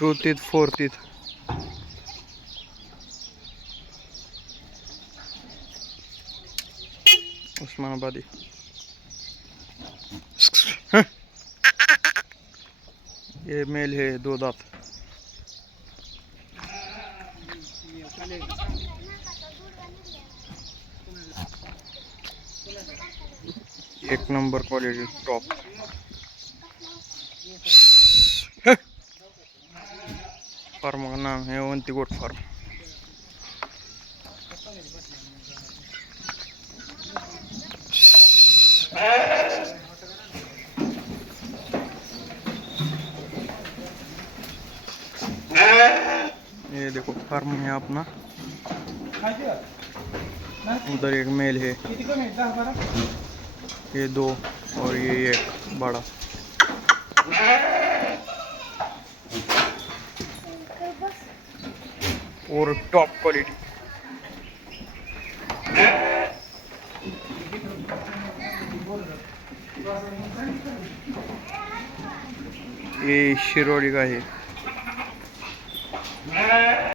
To teeth, four teeth. Osmanabadi. ये male है, 2 दांत. एक नंबर क्वालिटी, टॉप. फार्म का नाम है अवंती गोट फार्म. ये देखो फार्म है अपना. उधर एक मेल है, ये 2 और ये एक बड़ा. और टॉप क्वालिटी. ये शिरोली का है.